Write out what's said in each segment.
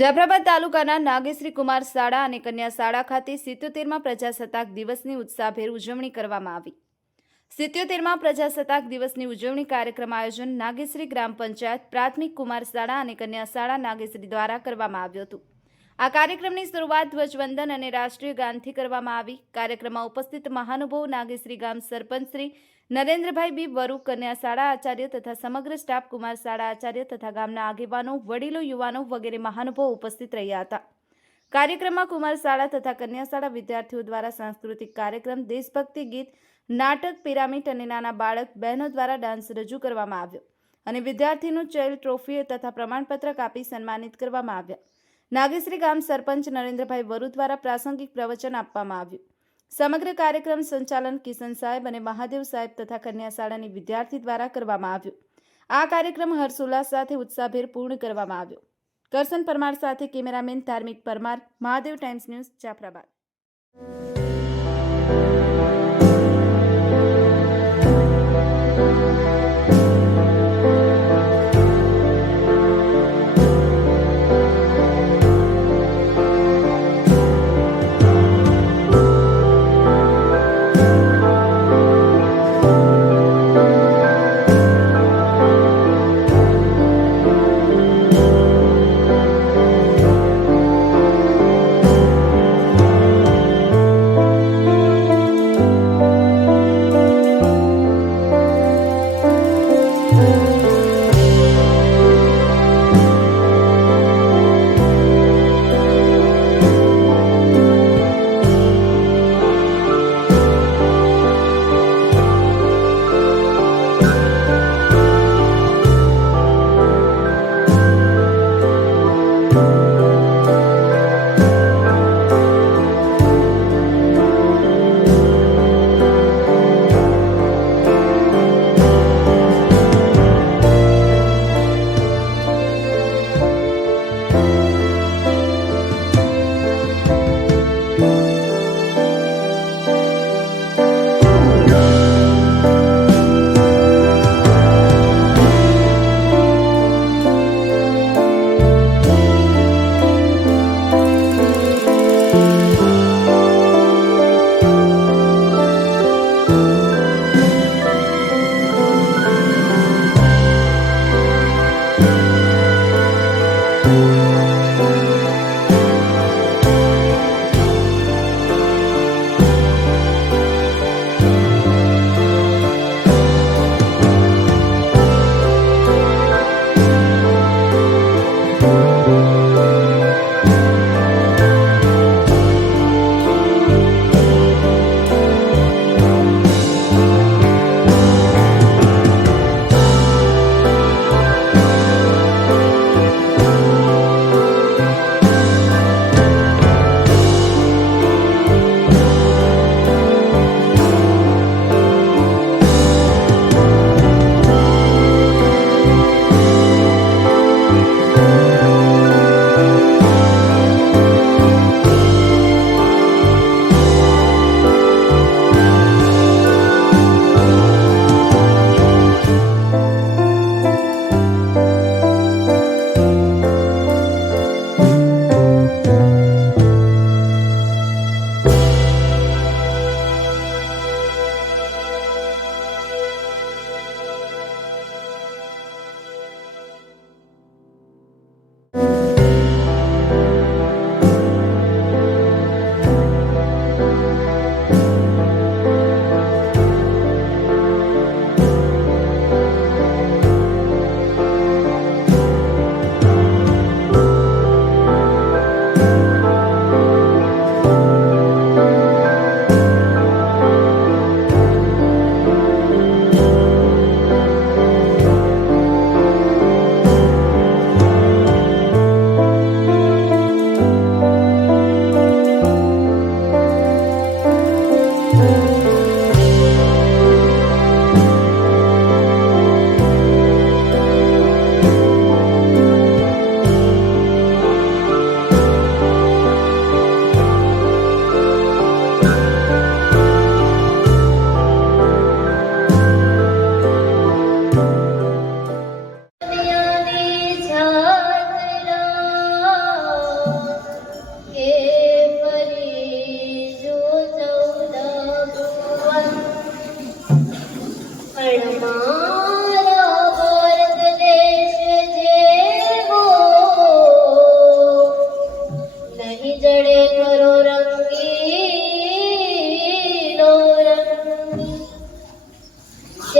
જાફરાબાદ તાલુકાના નાગેશ્રી કુમાર શાળા અને કન્યા શાળા ખાતે 77માં પ્રજાસત્તાક દિવસની ઉત્સાહભેર ઉજવણી કરવામાં આવી। 77માં પ્રજાસત્તાક દિવસની ઉજવણી કાર્યક્રમ આયોજન નાગેશ્રી ગ્રામ પંચાયત પ્રાથમિક કુમાર શાળા અને કન્યા શાળા નાગેશ્રી દ્વારા કરવામાં આવ્યું હતું। આ કાર્યક્રમની શરૂઆત ધ્વજવંદન અને રાષ્ટ્રીય ગાનથી કરવામાં આવી। કાર્યક્રમમાં ઉપસ્થિત મહાનુભાવો નાગેશ્રી ગામ સરપંચ શ્રી નરેન્દ્રભાઈ બી વરુ, કન્યા શાળા આચાર્ય તથા સમગ્ર સ્ટાફ, કુમાર શાળા આચાર્ય તથા ગામના આગેવાનો, વડીલો, યુવાનો વગેરે મહાનુભાવો ઉપસ્થિત રહ્યા હતા। કાર્યક્રમમાં કુમાર શાળા તથા કન્યા શાળા વિદ્યાર્થીઓ દ્વારા સાંસ્કૃતિક કાર્યક્રમ, દેશભક્તિ ગીત, નાટક, પિરામિડ અને નાના બાળક બહેનો દ્વારા ડાન્સ રજૂ કરવામાં આવ્યો અને વિદ્યાર્થીનું ચેલ, ટ્રોફી તથા પ્રમાણપત્ર આપી સન્માનિત કરવામાં આવ્યા। નાગેશ્રી ગામ સરપંચ નરેન્દ્રભાઈ વરુ દ્વારા પ્રાસંગિક પ્રવચન આપવામાં આવ્યું। સમગ્ર કાર્યક્રમ સંચાલન કિશન સાહેબ અને મહાદેવ સાહેબ તથા કન્યા શાળાની વિદ્યાર્થી દ્વારા કરવામાં આવ્યું। આ કાર્યક્રમ હર્ષોલ્લાસ સાથે ઉત્સાહભેર પૂર્ણ કરવામાં આવ્યો। કરશન પરમાર સાથે કેમેરામેન ધાર્મિક પરમાર, મહાદેવ ટાઈમ્સ ન્યૂઝ, જાફરાબાદ।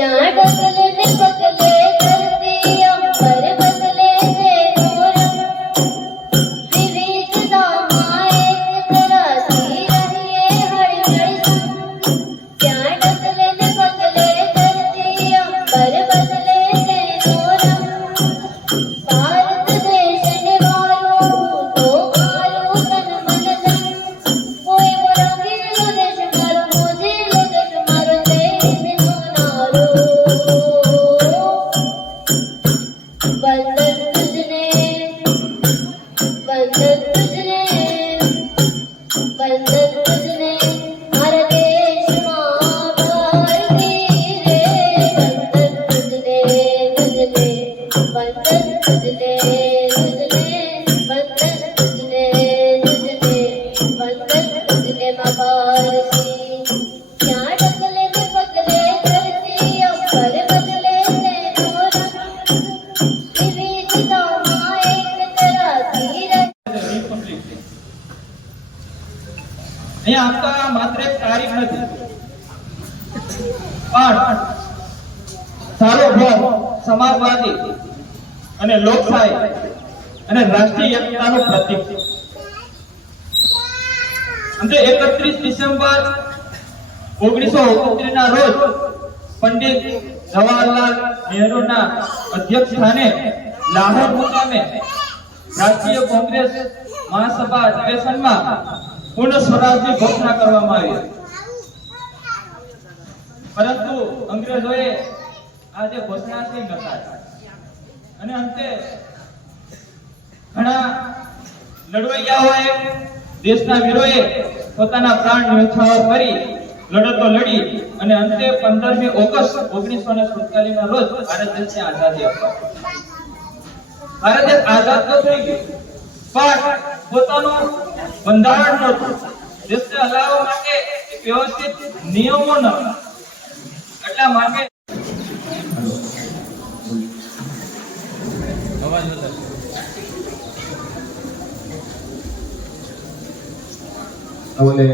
ત્યાં ડગલે ને પગલે ધરતી અંબર બદલે છે નૂર વિવિધતામાં એક તરાસી રહીએ હળહળ ત્યાં ડગલે ને પગલે ધરતી અંબર બદલે છે નૂર ભારત દેશ નિવારું તો મારું તન મન ધન કોઈ રંગીલો દેશ મારો મોજીલો દેશ મારો જઈને સોનારો વંદન તુજને વંદન તુજને વંદન તુજને મારા દેશમાં ભારતી રે વંદન તુજને તુજને વંદન તુજને તુજને વંદન તુજને તુજને વંદન તુજને મા ભારતી ત્યાં ડગલે ને પગલે ધરતી અંબર બદલે છે નૂર વિવિધતામાં એક તરાસી રહે અહીંયા આપતા માત્ર એક તારીખ નથી પણ સાર્વભૌમ સમાજવાદી અને લોકશાહી અને રાષ્ટ્રીય એકતાનું પ્રતીક છે. અને 31 ડિસેમ્બર 1969 ના રોજ પંડિત જવાહરલાલ નહેરુના અધ્યક્ષ સ્થાને લાહોર મુકામે રાષ્ટ્રીય કોંગ્રેસ મહાસભા અધિવેશનમાં પૂર્ણ સ્વરાજની ઘોષણા કરવામાં આવી. પરંતુ અંગ્રેજોએ આ જે ઘોષણા છે નકારી અને અંતે ઘણા લડવૈયાઓએ દેશના વીરોએ પોતાના પ્રાણ ન્યોછાવર કરી લડતો લડી અને અંતે 15મી ઓગસ્ટ 1947 ના રોજ ભારત દેશને આઝાદી અપાવી. ભારત દેશ આઝાદ તો થઈ ગયું પણ પોતાનું બંધારણ નહોતું. દેશને હલાવવા માટે એક વ્યવસ્થિત નિયમો નહોતા. એટલા માટે સૌને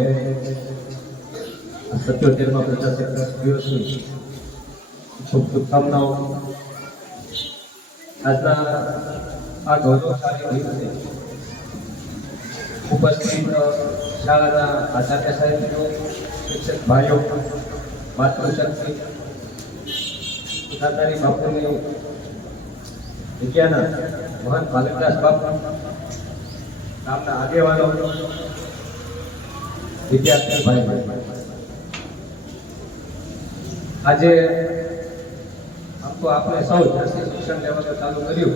77મા પ્રજાસત્તાક દિવસની ખૂબ શુભકામનાઓ. આજના આ ગૌરવશાળી દિવસે ઉપસ્થિત શાળાના આચાર્ય સાહેબો, શિક્ષક ભાઈઓ, માતૃશક્તિ, દાદારી બાપુની વિદ્યાના મહાન બાલકદાસ બાપુ, ગામના આગેવાનો, વિદ્યાર્થી ભાઈ, આજે આમ તો આપણે સૌ જ્યાંથી શિક્ષણ લેવાનું ચાલુ કર્યું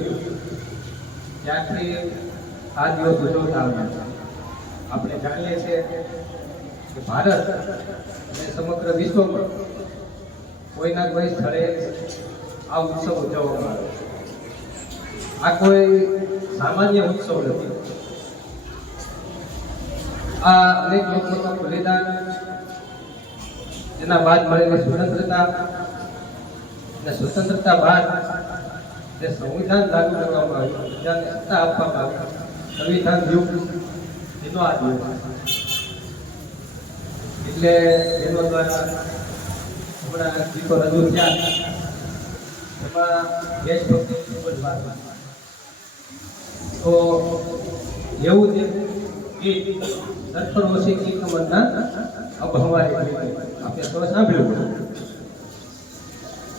ત્યાંથી આ દિવસ ઉજવતા આવ્યા છે. આપણે જાણીએ છીએ કે ભારત અને સમગ્ર વિશ્વમાં કોઈના કોઈ સ્થળે આ ઉત્સવ ઉજવવામાં આવે છે. આ કોઈ સામાન્ય ઉત્સવ નથી. આ અનેક લોકોનું બલિદાન, એના બાદ મળેલી સ્વતંત્રતા અને સ્વતંત્રતા બાદ જે સંવિધાન લાગુ કરવામાં આવ્યું, જેને સત્તા આપવામાં આવી, સંવિધાન યુગ એનો આ દિવસ એટલે એનો દ્વારા હમણાં ગીતો રજૂ થયા એમાં દેશભક્તિ ખૂબ જ વાત. તો એવું જ ગીત સરફરોશી કી તમન્ના અબ હમારી આપણે તો સાંભળ્યું.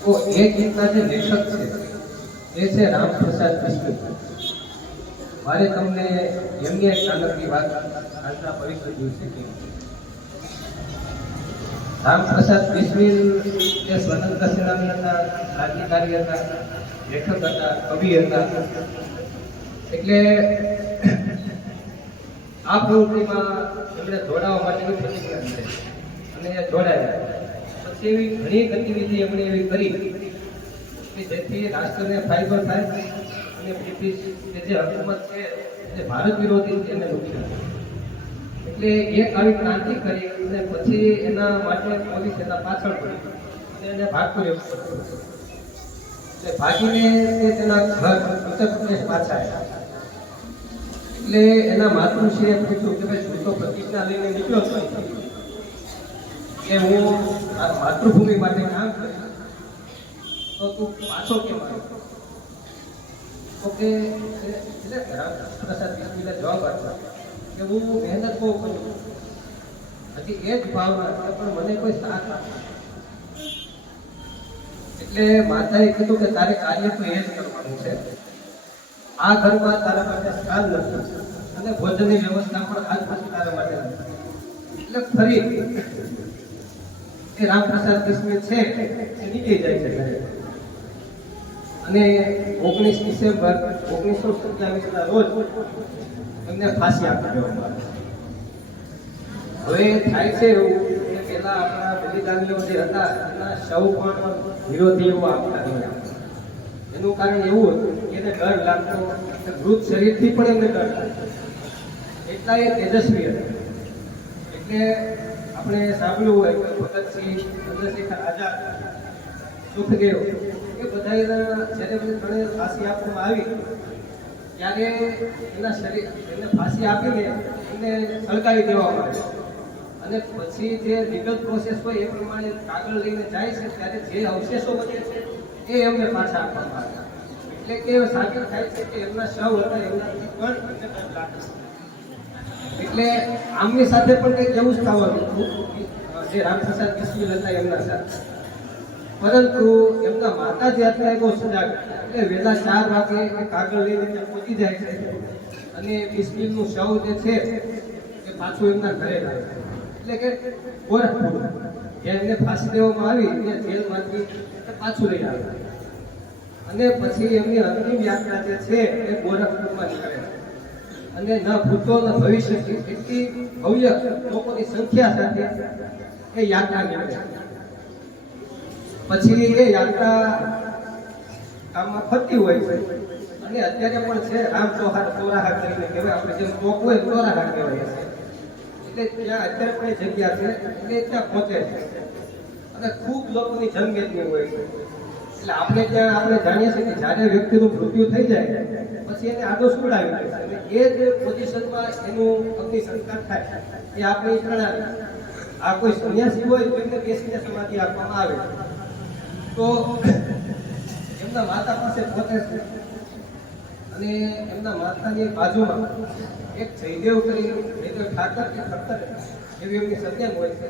તો એ ગીતના જે લેખક છે એ છે રામપ્રસાદ બિસ્મિલ. મારે તમને એમની એક નાનકડી વાત આજના પવિત્ર દિવસે કહી. રામપ્રસાદ બિસ્મિલ એ સ્વતંત્ર સેનાની હતા, ક્રાંતિકારી હતા, લેખક હતા, કવિ હતા. એટલે આ પ્રવૃત્તિમાં એમણે જોડાવા માટેની પ્રતિક્રિયા છે અને એ જોડાયા. પછી એવી ઘણી ગતિવિધિ એમણે એવી કરી કે જેથી રાષ્ટ્રને ફાયદો થાય અને બ્રિટિશ જે હકુમત છે જે ભારત વિરોધી છે એને નુકસાન. એટલે એક આવી ક્રાંતિ કરી અને પછી એના માટે પોલીસ એના પાછળ પડી અને એને ભાગતું રહેવું પડતું. એટલે ભાગીને તે તેના ઘર ઉત્તર પ્રદેશ પાછા આવ્યા. એટલે એના માતૃશ્રીએ પૂછ્યું કે ભાઈ તું તો પ્રતિજ્ઞા લઈને નીકળ્યો છો કે હું આ માતૃભૂમિ માટે કામ કરીશ, તો તું પાછો કેમ આવ્યો? તો કે એટલે રામપ્રસાદ બિસ્મિલે જવાબ આપ્યો કે હું મહેનત બહુ કરું છું. હજી એ જ ભાવના છે, પણ મને કોઈ સાથ આપે. એટલે માતાએ કીધું કે તારે કાર્ય તો એ જ કરવાનું છે. આ ઘરમાં તારા માટે સ્થાન નથી અને ભોજનની વ્યવસ્થા પણ આજ પછી તારા માટે નથી. એટલે ફરી એ રામપ્રસાદ બિસ્મિલ છે એ નીકળી જાય છે ઘરે. અને 19 ડિસેમ્બર 1927 રોજ એમને ફાંસી આપી દેવામાં આવે. હવે થાય છે એવું કે પહેલા આપણા બલિદાનીઓ જે હતા એના શવ પણ વિરોધીઓ આપતા રહ્યા. એનું કારણ એવું હતું કે એને ડર લાગતો, મૃત શરીરથી પણ એમને ડર લાગતો, એટલા એ તેજસ્વી હતા. એટલે આપણે સાંભળ્યું હોય કે ભગતસિંહ, ચંદ્રશેખર આઝાદ, સુખદેવ એ બધાના જ્યારે ત્રણેય ફાંસી આપવામાં આવી ત્યારે એના શરીર એમને ફાંસી આપીને એમને સળગાવી દેવામાં આવે. અને પછી જે લીગલ પ્રોસેસ હોય એ પ્રમાણે કાગળ લઈને જાય છે ત્યારે જે અવશેષો બચે છે એ એમને પાછા આપવામાં આવે. એટલે કે સાબિત થાય છે કે એમના શવ હતા એમનાથી પણ એમને ડર લાગતો. એટલે આમની સાથે પણ કંઈક એવું જ થવાનું હતું જે રામપ્રસાદ બિસ્મિલ હતા એમના સાથે. પરંતુ એમના માતાજી હતા એ બહુ સજાગ હતા. એટલે વહેલા 4 વાગે એ કાગળ લઈને ત્યાં પહોંચી જાય છે અને બિસ્મિલનું શવ જે છે એ પાછું એમના ઘરે લાવે છે. એટલે કે ગોરખપુર જ્યાં એમને ફાંસી દેવામાં આવી ત્યાં જેલમાંથી પાછું લઈ આવે. અને પછી એમની અંતિમ યાત્રા જે છે એ ગોરખપુરમાં નીકળે છે. અને ન ભૂતો ન ભવિષ્યથી એટલી ભવ્ય લોકોની સંખ્યા સાથે એ યાત્રા નીકળે. પછી એ યાત્રા આમાં ફરતી હોય છે. અને અત્યારે પણ છે રામ ચોરાહા કરીને કહેવાય, આપણે જેમ ચોક હોય ચોરાહા કહેવાય છે. એટલે ત્યાં અત્યારે પણ એ જગ્યા છે એટલે ત્યાં પહોંચે છે અને ખૂબ લોકોની જનમેદની હોય છે. એટલે આપણે ત્યાં આપણે જાણીએ છીએ કે જ્યારે વ્યક્તિનું મૃત્યુ થઈ જાય પછી એને આડો સુવડાવી દે છે અને એ જ પોઝિશનમાં એનું અગ્નિ સંસ્કાર થાય એ આપણી પ્રણાલી. આ કોઈ સંન્યાસી હોય તો એમને બેસીને સમાધિ આપવામાં આવે. તો એમના માતા પાસે પહોંચે છે અને એમના માતાની બાજુમાં એક જયદેવ કરી જયદેવ ઠાકર કે ખટ્ટર એવી એમની સત્યન હોય છે.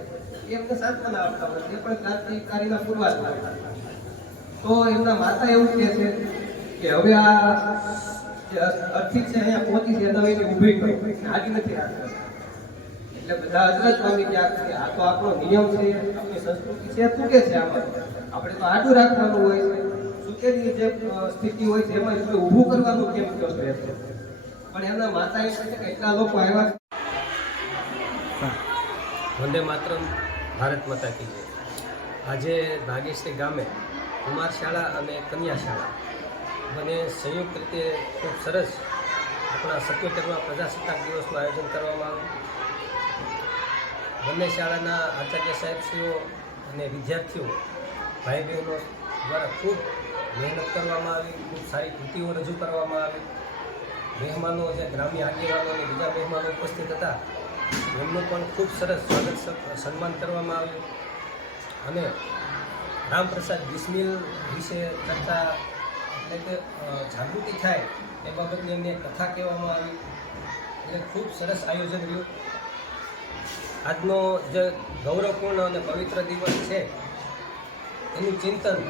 એ એમને સાંત્વના આપતા હોય છે. એ પણ ક્રાંતિકારીના પૂર્વાજ હોય. તો એમના માતા એવું કહે છે કે હવે આ જે અર્થિક છે અહીંયા પહોંચી છે એને એને ઊભી કરો, આડી નથી રાખતા. એટલે બધા અજરજ પામી ગયા કે આ તો આપણો નિયમ છે, આપણી સંસ્કૃતિ છે, તૂટે છે આમાં. આપણે તો આડું રાખવાનું હોય છે. સુકેલી જે સ્થિતિ હોય છે એમાં આપણે ઊભું કરવાનું કેમ કહો છો? પણ એમના માતા એ કહે છે કે એટલા લોકો આવ્યા. વંદે માતરમ, ભારત માતા કી જય. આજે નાગેશ્રી ગામે કુમાર શાળા અને કન્યા શાળા બંને સંયુક્ત રીતે ખૂબ સરસ આપણા 77મા પ્રજાસત્તાક દિવસનું આયોજન કરવામાં આવ્યું. બંને શાળાના આચાર્ય સાહેબશ્રીઓ અને વિદ્યાર્થીઓ ભાઈ બહેનો દ્વારા ખૂબ મહેનત કરવામાં આવી, ખૂબ સારી કૃતિઓ રજૂ કરવામાં આવી. મહેમાનો જે ગ્રામ્ય આગેવાનો અને બીજા મહેમાનો ઉપસ્થિત હતા એમનું પણ ખૂબ સરસ સ્વાગત સન્માન કરવામાં આવ્યું. અને રામપ્રસાદ બિસ્મિલ વિશે ચર્ચા એટલે કે જાગૃતિ થાય એ બાબતની એમને કથા કહેવામાં આવી. એટલે ખૂબ સરસ આયોજન રહ્યું. આજનો જે ગૌરવપૂર્ણ અને પવિત્ર દિવસ છે એનું ચિંતન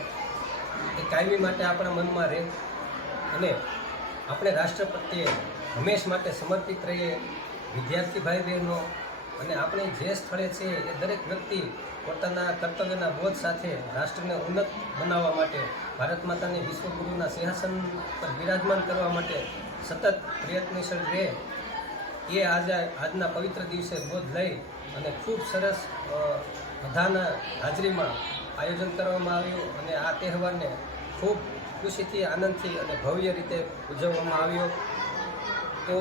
એ કાયમી માટે આપણા મનમાં રહે અને આપણે રાષ્ટ્ર પ્રત્યે હંમેશ માટે સમર્પિત રહીએ. વિદ્યાર્થી ભાઈ બહેનો અને આપણે જે સ્થળે છે એ દરેક વ્યક્તિ પોતાના કર્તવ્યના બોધ સાથે રાષ્ટ્રને ઉન્નત બનાવવા માટે, ભારત માતાને વિશ્વગુરુના સિંહાસન પર બિરાજમાન કરવા માટે સતત પ્રયત્નશીલ રહે એ આજના પવિત્ર દિવસે બોધ લઈ અને ખૂબ સરસ બધાના હાજરીમાં આયોજન કરવામાં આવ્યું અને આ તહેવારને ખૂબ ખુશીથી, આનંદથી અને ભવ્ય રીતે ઉજવવામાં આવ્યો. તો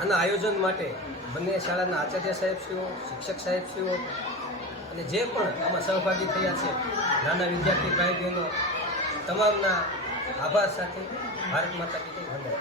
આના આયોજન માટે બંને શાળાના આચાર્ય સાહેબશ્રીઓ, શિક્ષક સાહેબશ્રીઓ અને જે પણ આમાં સહભાગી થયા છે નાના વિદ્યાર્થી ભાઈ બહેનો તમામના આભાર સાથે ભારત માતા કી જય.